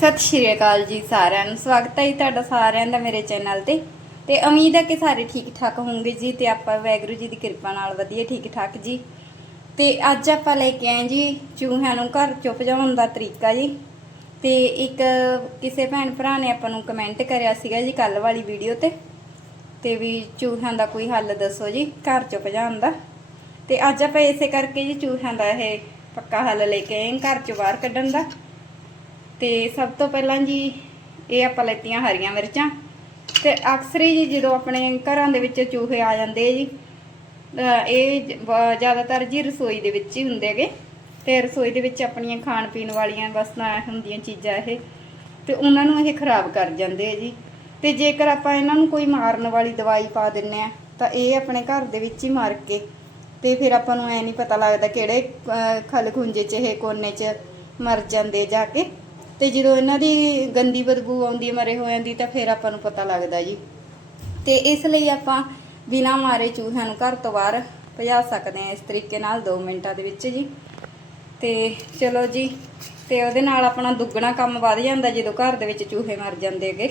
ਸਤਿ ਸ਼੍ਰੀ ਅਕਾਲ ਜੀ ਸਾਰਿਆਂ ਨੂੰ। ਸਵਾਗਤ ਹੈ ਜੀ ਤੁਹਾਡਾ ਸਾਰਿਆਂ ਦਾ ਮੇਰੇ ਚੈਨਲ ਤੇ। ਤੇ ਉਮੀਦ ਹੈ ਕਿ ਸਾਰੇ ਠੀਕ ਠਾਕ ਹੋਵੋਗੇ ਜੀ ਤੇ ਆਪਾਂ ਵੈਗਰੂ ਜੀ ਦੀ ਕਿਰਪਾ ਨਾਲ ਵਧੀਆ ਠੀਕ ਠਾਕ ਜੀ। ਤੇ ਅੱਜ ਆਪਾਂ ਲੈ ਕੇ ਆਏ ਜੀ ਚੂਹਿਆਂ ਨੂੰ ਘਰ ਚੋਂ ਭਜਾਉਣ ਦਾ ਤਰੀਕਾ ਜੀ। ਤੇ ਇੱਕ ਕਿਸੇ ਭੈਣ ਭਰਾ ਨੇ ਆਪਾਂ ਨੂੰ ਕਮੈਂਟ ਕਰਿਆ ਸੀਗਾ ਜੀ ਕੱਲ ਵਾਲੀ ਵੀਡੀਓ ਤੇ। ਤੇ ਵੀ ਚੂਹਿਆਂ ਦਾ ਕੋਈ ਹੱਲ ਦੱਸੋ ਜੀ ਘਰ ਚੋਂ ਭਜਾਉਣ ਦਾ। ਤੇ ਅੱਜ ਆਪਾਂ ਇਸੇ ਕਰਕੇ ਜੀ ਚੂਹਿਆਂ ਦਾ ਇਹ ਪੱਕਾ ਹੱਲ ਲੈ ਕੇ ਆਏ ਘਰ ਚੋਂ ਬਾਹਰ ਕੱਢਣ ਦਾ। ਤੇ ਸਭ ਤੋਂ ਪਹਿਲਾਂ ਜੀ ਇਹ ਆਪਾਂ ਲੈਤੀਆਂ ਹਰੀਆਂ ਮਿਰਚਾਂ ਤੇ ਅਕਸਰ ਹੀ ਜੀ ਜਦੋਂ ਆਪਣੇ ਘਰਾਂ ਦੇ ਵਿੱਚ ਚੂਹੇ ਆ ਜਾਂਦੇ ਜੀ ਇਹ ਜ਼ਿਆਦਾਤਰ ਜੀ ਰਸੋਈ ਦੇ ਵਿੱਚ ਹੀ ਹੁੰਦੇ ਹੈਗੇ ਤੇ ਰਸੋਈ ਦੇ ਵਿੱਚ ਆਪਣੀਆਂ ਖਾਣ ਪੀਣ ਵਾਲੀਆਂ ਵਸਤਾਂ ਹੁੰਦੀਆਂ ਚੀਜ਼ਾਂ ਇਹ ਤੇ ਉਹਨਾਂ ਨੂੰ ਇਹ ਖਰਾਬ ਕਰ ਜਾਂਦੇ ਆ ਜੀ। ਤੇ ਜੇਕਰ ਆਪਾਂ ਇਹਨਾਂ ਨੂੰ ਕੋਈ ਮਾਰਨ ਵਾਲੀ ਦਵਾਈ ਪਾ ਦਿੰਨੇ ਆ ਤਾਂ ਇਹ ਆਪਣੇ ਘਰ ਦੇ ਵਿੱਚ ਹੀ ਮਾਰ ਕੇ ਤੇ ਫਿਰ ਆਪਾਂ ਨੂੰ ਐ ਨਹੀਂ ਪਤਾ ਲੱਗਦਾ ਕਿਹੜੇ ਅਹ, ਖਲ ਖੁੰਝੇ ਚ ਇਹ ਕੋਨੇ ਚ ਮਰ ਜਾਂਦੇ ਜਾ ਕੇ। ਤੇ ਜਦੋਂ ਇਹਨਾਂ ਦੀ ਗੰਦੀ ਬਦਬੂ ਆਉਂਦੀ ਹੈ, ਮਰੇ ਹੋਇਆਂ ਦੀ, ਤਾਂ ਫਿਰ ਆਪਾਂ ਨੂੰ ਪਤਾ ਲੱਗਦਾ ਜੀ। ਤੇ ਇਸ ਲਈ ਆਪਾਂ ਬਿਨਾਂ ਮਾਰੇ ਚੂਹਿਆਂ ਨੂੰ ਘਰ ਤੋਂ ਬਾਹਰ ਭਜਾ ਸਕਦੇ ਹਾਂ ਇਸ ਤਰੀਕੇ ਨਾਲ 2 ਮਿੰਟਾਂ ਦੇ ਵਿੱਚ ਜੀ। ਤੇ ਚਲੋ ਜੀ, ਤੇ ਉਹਦੇ ਨਾਲ ਆਪਣਾ ਦੁੱਗਣਾ ਕੰਮ ਵੱਧ ਜਾਂਦਾ ਜਦੋਂ ਘਰ ਦੇ ਵਿੱਚ ਚੂਹੇ ਮਰ ਜਾਂਦੇ ਹੈਗੇ।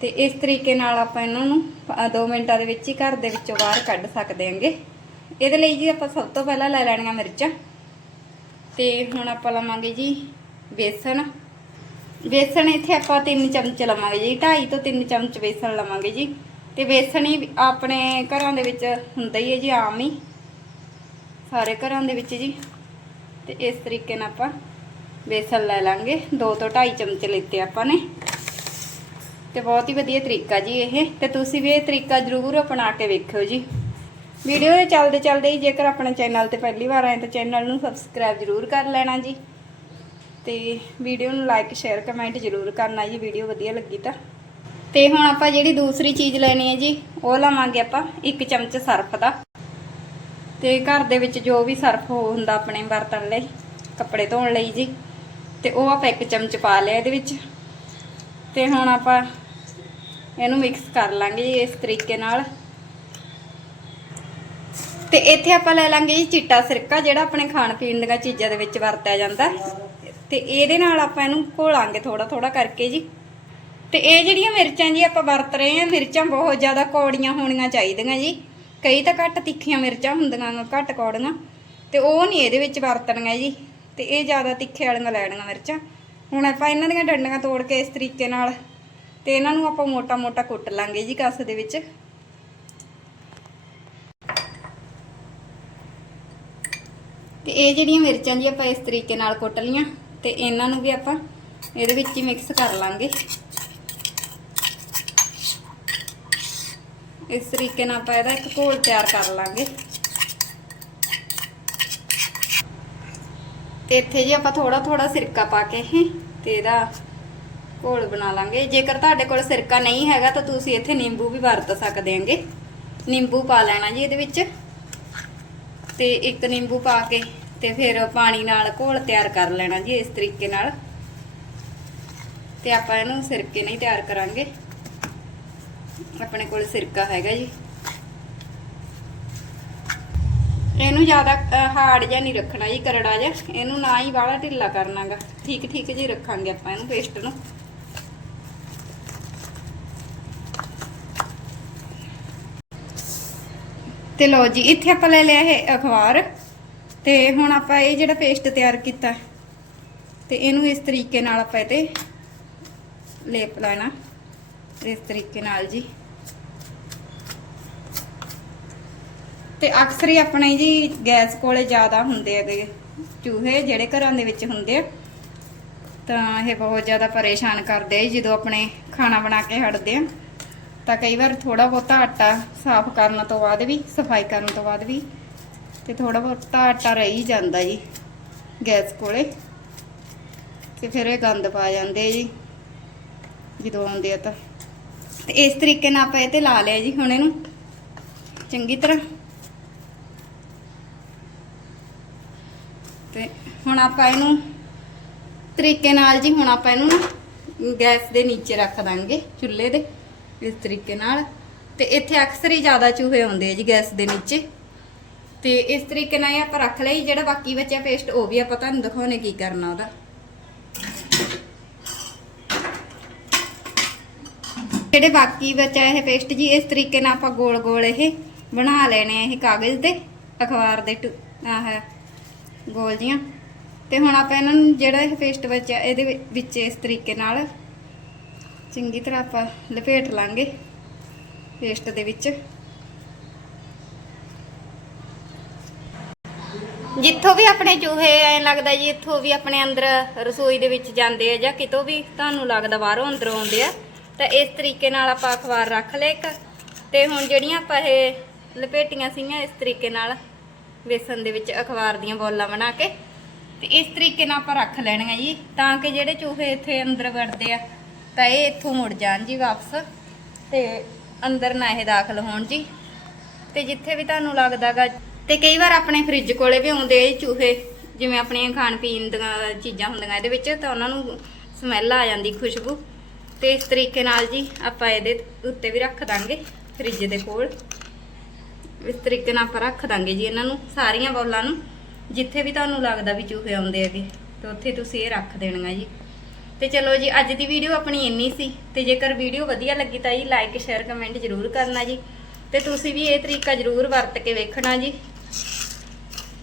ਤੇ ਇਸ ਤਰੀਕੇ ਨਾਲ ਆਪਾਂ ਇਹਨਾਂ ਨੂੰ 2 ਮਿੰਟਾਂ ਦੇ ਵਿੱਚ ਹੀ ਘਰ ਦੇ ਵਿੱਚੋਂ ਬਾਹਰ ਕੱਢ ਸਕਦੇ ਹਾਂਗੇ। ਇਹਦੇ ਲਈ ਜੀ ਆਪਾਂ ਸਭ ਤੋਂ ਪਹਿਲਾਂ ਲੈ ਲੈਣੀਆਂ ਮਿਰਚਾਂ। ਤੇ ਹੁਣ ਆਪਾਂ ਲਵਾਂਗੇ ਜੀ ਬੇਸਣ ਬੇਸਣ ਇੱਥੇ ਆਪਾਂ 3 ਚਮਚ ਲਵਾਂਗੇ ਜੀ 2.5 ਤੋਂ 3 ਚਮਚ ਬੇਸਣ ਲਵਾਂਗੇ ਜੀ। ਤੇ ਬੇਸਣ ਹੀ ਆਪਣੇ ਘਰਾਂ ਦੇ ਵਿੱਚ ਹੁੰਦਾ ਹੀ ਹੈ ਜੀ, ਆਮ ਹੀ। ਸਾਰੇ ਘਰਾਂ ਦੇ ਵਿੱਚ ਜੀ। ਤੇ ਇਸ ਤਰੀਕੇ ਨਾਲ ਆਪਾਂ ਬੇਸਣ ਲੈ ਲਾਂਗੇ। 2 ਤੋਂ 2.5 ਚਮਚ ਲਿੱਤੇ ਆਪਾਂ ਨੇ। ਤੇ ਬਹੁਤ ਹੀ ਵਧੀਆ ਤਰੀਕਾ ਜੀ ਇਹ। ਤੇ ਤੁਸੀਂ ਵੀ ਇਹ ਤਰੀਕਾ ਜ਼ਰੂਰ ਅਪਣਾ ਕੇ ਵੇਖਿਓ ਜੀ। ਵੀਡੀਓ ਦੇ ਚੱਲਦੇ ਚੱਲਦੇ ਹੀ ਜੇਕਰ ਆਪਣੇ ਚੈਨਲ ਤੇ ਪਹਿਲੀ ਵਾਰ ਆਏ ਤਾਂ ਚੈਨਲ ਨੂੰ ਸਬਸਕ੍ਰਾਈਬ ਜ਼ਰੂਰ ਕਰ ਲੈਣਾ ਜੀ। ਤੇ ਵੀਡੀਓ ਨੂੰ ਲਾਈਕ ਸ਼ੇਅਰ ਕਮੈਂਟ ਜ਼ਰੂਰ ਕਰਨਾ ਜੀ, ਵੀਡੀਓ ਵਧੀਆ ਲੱਗੀ ਤਾਂ। ਤੇ ਹੁਣ ਆਪਾਂ ਜਿਹੜੀ ਦੂਸਰੀ ਚੀਜ਼ ਲੈਣੀ ਹੈ ਜੀ, ਉਹ ਲਵਾਂਗੇ ਆਪਾਂ ਇੱਕ ਚਮਚ ਸਰਫ ਦਾ। ਤੇ ਘਰ ਦੇ ਵਿੱਚ ਜੋ ਵੀ ਸਰਫ ਹੁੰਦਾ ਆਪਣੇ ਵਰਤਣ ਲਈ, ਕੱਪੜੇ ਧੋਣ ਲਈ ਜੀ, ਤੇ ਉਹ ਆਪਾਂ ਇੱਕ ਚਮਚ ਪਾ ਲਿਆ ਇਹਦੇ ਵਿੱਚ। ਤੇ ਹੁਣ ਆਪਾਂ ਇਹਨੂੰ ਮਿਕਸ ਕਰ ਲਾਂਗੇ ਜੀ ਇਸ ਤਰੀਕੇ ਨਾਲ। ਤੇ ਇੱਥੇ ਆਪਾਂ ਲੈ ਲਾਂਗੇ ਜੀ ਚਿੱਟਾ ਸਿਰਕਾ, ਜਿਹੜਾ ਆਪਣੇ ਖਾਣ ਪੀਣ ਦੀਆਂ ਚੀਜ਼ਾਂ ਦੇ ਵਿੱਚ ਵਰਤਿਆ ਜਾਂਦਾ। ਹੈ। ਤੇ ਇਹਦੇ ਨਾਲ ਆਪਾਂ ਇਹਨੂੰ ਘੋਲਾਂਗੇ ਥੋੜਾ ਥੋੜਾ ਕਰਕੇ ਜੀ। ਤੇ ਇਹ ਜਿਹੜੀਆਂ ਮਿਰਚਾਂ ਜੀ ਆਪਾਂ ਵਰਤ ਰਹੇ ਹਾਂ ਮਿਰਚਾਂ ਬਹੁਤ ਜ਼ਿਆਦਾ ਕੌੜੀਆਂ ਹੋਣੀਆਂ ਚਾਹੀਦੀਆਂ ਜੀ। ਕਈ ਤਾਂ ਘੱਟ ਤਿੱਖੀਆਂ ਮਿਰਚਾਂ ਹੁੰਦੀਆਂ ਗਾ, ਘੱਟ ਕੌੜੀਆਂ। ਤੇ ਉਹ ਨਹੀਂ ਇਹਦੇ ਵਿੱਚ ਵਰਤਣੀਆਂ ਜੀ। ਤੇ ਇਹ ਜ਼ਿਆਦਾ ਤਿੱਖੇ ਵਾਲੀਆਂ ਲੈਣੀਆਂ ਮਿਰਚਾਂ। ਹੁਣ ਆਪਾਂ ਇਹਨਾਂ ਦੀਆਂ ਡੰਡੀਆਂ ਤੋੜ ਕੇ ਇਸ ਤਰੀਕੇ ਨਾਲ ਤੇ ਇਹਨਾਂ ਨੂੰ ਆਪਾਂ ਮੋਟਾ ਮੋਟਾ ਕੁੱਟ ਲਾਂਗੇ ਜੀ ਕਸ ਦੇ ਵਿੱਚ। ਤੇ ਇਹ ਜਿਹੜੀਆਂ ਮਿਰਚਾਂ ਜੀ ਆਪਾਂ ਇਸ ਤਰੀਕੇ ਨਾਲ ਕੁੱਟ ਲੀਆਂ ਤੇ ਇਹਨਾਂ ਨੂੰ ਵੀ ਆਪਾਂ ਇਹਦੇ ਵਿੱਚ ਹੀ ਮਿਕਸ ਕਰ ਲਾਂਗੇ। ਇਸ ਤਰੀਕੇ ਨਾਲ ਆਪਾਂ ਇਹਦਾ ਇੱਕ ਘੋਲ ਤਿਆਰ ਕਰ ਲਾਂਗੇ। ਤੇ ਇੱਥੇ ਜੀ ਆਪਾਂ ਥੋੜਾ ਥੋੜਾ ਸਿਰਕਾ ਪਾ ਕੇ ਇਹ ਤੇ ਇਹਦਾ ਘੋਲ ਬਣਾ ਲਾਂਗੇ। ਜੇਕਰ ਤੁਹਾਡੇ ਕੋਲ ਸਿਰਕਾ ਨਹੀਂ ਹੈਗਾ ਤਾਂ ਤੁਸੀਂ ਇੱਥੇ ਨਿੰਬੂ ਵੀ ਵਰਤ ਸਕਦੇ ਆਂਗੇ ਨਿੰਬੂ ਪਾ ਲੈਣਾ ਜੀ ਇਹਦੇ ਵਿੱਚ। ਤੇ ਇੱਕ ਨਿੰਬੂ ਪਾ ਕੇ ਤੇ ਫਿਰ ਪਾਣੀ ਨਾਲ ਘੋਲ ਤਿਆਰ ਕਰ ਲੈਣਾ ਜੀ ਇਸ ਤਰੀਕੇ ਨਾਲ। ਤੇ ਆਪਾਂ ਇਹਨੂੰ ਸਿਰਕੇ ਨਹੀਂ ਤਿਆਰ ਕਰਾਂਗੇ। ਆਪਣੇ ਕੋਲ ਸਿਰਕਾ ਹੈਗਾ ਜੀ। ਇਹਨੂੰ ਜ਼ਿਆਦਾ ਹਾਰਡ ਜਿਹਾ ਨਹੀਂ ਰੱਖਣਾ ਜੀ, ਕਰੜਾ ਜਿਹਾ। ਇਹਨੂੰ ਨਾ ਹੀ ਬਾਹਲਾ ਢਿੱਲਾ ਕਰਨਾਗਾ। ਠੀਕ ਠੀਕ ਜੀ ਰੱਖਾਂਗੇ ਆਪਾਂ ਇਹਨੂੰ ਪੇਸਟ ਨੂੰ। ਤੇ ਲਓ ਜੀ, ਇੱਥੇ ਆਪਾਂ ਲੈ ਲਿਆ ਇਹ ਅਖਬਾਰ। ਤੇ ਹੁਣ ਆਪਾਂ ਇਹ ਜਿਹੜਾ ਪੇਸਟ ਤਿਆਰ ਕੀਤਾ, ਤੇ ਇਹਨੂੰ ਇਸ ਤਰੀਕੇ ਨਾਲ ਆਪਾਂ ਇਹਤੇ ਲੇਪ ਲੈਣਾ, ਇਸ ਤਰੀਕੇ ਨਾਲ ਜੀ। ਤੇ ਅਕਸਰ ਹੀ ਆਪਣੇ ਜੀ ਗੈਸ ਕੋਲੇ ਜ਼ਿਆਦਾ ਹੁੰਦੇ ਹੈਗੇ, ਚੂਹੇ ਜਿਹੜੇ ਘਰਾਂ ਦੇ ਵਿੱਚ ਹੁੰਦੇ ਆ, ਤਾਂ ਇਹ ਬਹੁਤ ਜ਼ਿਆਦਾ ਪਰੇਸ਼ਾਨ ਕਰਦੇ ਆ ਜਦੋਂ ਆਪਣੇ ਖਾਣਾ ਬਣਾ ਕੇ ਹਟਦੇ ਆ। ਤਾਂ ਕਈ ਵਾਰ ਥੋੜਾ ਬਹੁਤਾ ਆਟਾ ਸਾਫ਼ ਕਰਨ ਤੋਂ ਬਾਅਦ ਵੀ, ਸਫ਼ਾਈ ਕਰਨ ਤੋਂ ਬਾਅਦ ਵੀ ਤੇ ਥੋੜਾ ਬਹੁਤਾ ਆਟਾ ਰਹਿ ਹੀ ਜਾਂਦਾ ਜੀ ਗੈਸ ਕੋਲੇ। ਤੇ ਫਿਰ ਇਹ ਗੰਦ ਪਾ ਜਾਂਦੇ ਜੀ, ਜਦੋਂ ਆਉਂਦੇ ਆ ਤਾਂ। ਤੇ ਇਸ ਤਰੀਕੇ ਨਾਲ ਆਪਾਂ ਇਹ ਤੇ ਲਾ ਲਿਆ ਜੀ ਹੁਣ ਇਹਨੂੰ, ਚੰਗੀ ਤਰ੍ਹਾਂ। ਤੇ ਹੁਣ ਆਪਾਂ ਇਹਨੂੰ, ਤਰੀਕੇ ਨਾਲ ਜੀ ਹੁਣ ਆਪਾਂ ਇਹਨੂੰ ਗੈਸ ਦੇ ਨੀਚੇ ਰੱਖ ਦਾਂਗੇ ਚੁੱਲ੍ਹੇ ਦੇ, ਇਸ ਤਰੀਕੇ ਨਾਲ। ਤੇ ਇੱਥੇ ਅਕਸਰ ਹੀ ਜ਼ਿਆਦਾ ਚੂਹੇ ਆਉਂਦੇ ਆ ਜੀ ਗੈਸ ਦੇ ਨੀਚੇ। ਤੇ ਇਸ ਤਰੀਕੇ ਨਾਲ ਇਹ ਆਪਾਂ ਰੱਖ ਲਈ ਜਿਹੜਾ ਬਾਕੀ ਬਚਿਆ ਪੇਸਟ ਉਹ ਵੀ ਆਪਾਂ ਤੁਹਾਨੂੰ ਦਿਖਾਉਣੇ ਕੀ ਕਰਨਾ ਉਹਦਾ। ਜਿਹੜੇ ਬਾਕੀ ਬਚਿਆ ਇਹ ਪੇਸਟ ਜੀ, ਇਸ ਤਰੀਕੇ ਨਾਲ ਆਪਾਂ ਗੋਲ-ਗੋਲ ਇਹ ਬਣਾ ਲੈਣੇ ਇਹ ਕਾਗਜ਼ ਦੇ ਅਖਬਾਰ ਦੇ ਆਹ ਗੋਲ ਜੀਆਂ। ਤੇ ਹੁਣ ਆਪਾਂ ਇਹਨਾਂ ਨੂੰ ਜਿਹੜਾ ਇਹ ਪੇਸਟ ਬਚਿਆ, ਇਹਦੇ ਵਿੱਚ ਇਸ ਤਰੀਕੇ ਨਾਲ ਚੰਗੀ ਤਰ੍ਹਾਂ ਆਪਾਂ ਲਪੇਟ ਲਾਂਗੇ ਪੇਸਟ ਦੇ ਵਿੱਚ। ਜਿੱਥੋਂ ਵੀ ਆਪਣੇ ਚੂਹੇ ਐ ਲੱਗਦਾ ਜੀ, ਇੱਥੋਂ ਵੀ ਆਪਣੇ ਅੰਦਰ ਰਸੋਈ ਦੇ ਵਿੱਚ ਜਾਂਦੇ ਆ ਜਾਂ ਕਿਤੋਂ ਵੀ, ਤੁਹਾਨੂੰ ਲੱਗਦਾ ਬਾਹਰੋਂ ਅੰਦਰੋਂ ਆਉਂਦੇ ਆ। ਤਾਂ ਇਸ ਤਰੀਕੇ ਨਾਲ ਆਪਾਂ ਅਖਬਾਰ ਰੱਖ ਲਿਆ ਇੱਕ। ਤੇ ਹੁਣ ਜਿਹੜੀਆਂ ਆਪਾਂ ਇਹ ਲਪੇਟੀਆਂ ਸੀਗੀਆਂ, ਇਸ ਤਰੀਕੇ ਨਾਲ ਵੇਸਣ ਦੇ ਵਿੱਚ ਅਖਬਾਰ ਦੀਆਂ ਬੋਲਾਂ ਬਣਾ ਕੇ ਤੇ ਇਸ ਤਰੀਕੇ ਨਾਲ ਆਪਾਂ ਰੱਖ ਲੈਣੀਆਂ ਜੀ। ਤਾਂ ਕਿ ਜਿਹੜੇ ਚੂਹੇ ਇੱਥੇ ਅੰਦਰ ਵੜਦੇ ਆ, ਤਾਂ ਇਹ ਇੱਥੋਂ ਮੁੜ ਜਾਣ ਜੀ ਵਾਪਸ ਤੇ ਅੰਦਰ ਨਾ ਇਹ ਦਾਖਲ ਹੋਣ ਜੀ। ਤੇ ਜਿੱਥੇ ਵੀ ਤੁਹਾਨੂੰ ਲੱਗਦਾਗਾ ਤੇ ਕਈ ਵਾਰ ਆਪਣੇ ਫ੍ਰਿਜ ਕੋਲੇ ਵੀ ਆਉਂਦੇ ਆ ਚੂਹੇ, ਜਿਵੇਂ ਆਪਣੀਆਂ ਖਾਣ ਪੀਣ ਦੀਆਂ ਚੀਜ਼ਾਂ ਹੁੰਦੀਆਂ ਇਹਦੇ ਵਿੱਚ, ਤਾਂ ਉਹਨਾਂ ਨੂੰ ਸਮੈਲ ਆ ਜਾਂਦੀ ਖੁਸ਼ਬੂ। ਤੇ ਇਸ ਤਰੀਕੇ ਨਾਲ ਜੀ ਆਪਾਂ ਇਹਦੇ ਉੱਤੇ ਵੀ ਰੱਖ ਦਾਂਗੇ ਫ੍ਰਿਜ ਦੇ ਕੋਲ। ਇਸ ਤਰੀਕੇ ਨਾਲ ਆਪਾਂ ਰੱਖ ਦਾਂਗੇ ਜੀ ਇਹਨਾਂ ਨੂੰ, ਸਾਰੀਆਂ ਬੋਲਾਂ ਨੂੰ। ਜਿੱਥੇ ਵੀ ਤੁਹਾਨੂੰ ਲੱਗਦਾ ਵੀ ਚੂਹੇ ਆਉਂਦੇ ਹੈਗੇ, ਤੇ ਉੱਥੇ ਤੁਸੀਂ ਇਹ ਰੱਖ ਦੇਣੀਆਂ ਜੀ। ਤੇ ਚਲੋ ਜੀ, ਅੱਜ ਦੀ ਵੀਡੀਓ ਆਪਣੀ ਇੰਨੀ ਸੀ। ਤੇ ਜੇਕਰ ਵੀਡੀਓ ਵਧੀਆ ਲੱਗੀ ਤਾਂ ਜੀ ਲਾਈਕ ਸ਼ੇਅਰ ਕਮੈਂਟ ਜ਼ਰੂਰ ਕਰਨਾ ਜੀ। ਤੇ ਤੁਸੀਂ ਵੀ ਇਹ ਤਰੀਕਾ ਜ਼ਰੂਰ ਵਰਤ ਕੇ ਵੇਖਣਾ ਜੀ।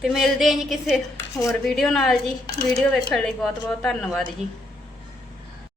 ਤੇ ਮਿਲਦੇ ਹਾਂ ਜੀ ਕਿਸੇ ਹੋਰ ਵੀਡੀਓ ਨਾਲ ਜੀ। ਵੀਡੀਓ ਵੇਖਣ ਲਈ ਬਹੁਤ ਬਹੁਤ ਧੰਨਵਾਦ ਜੀ।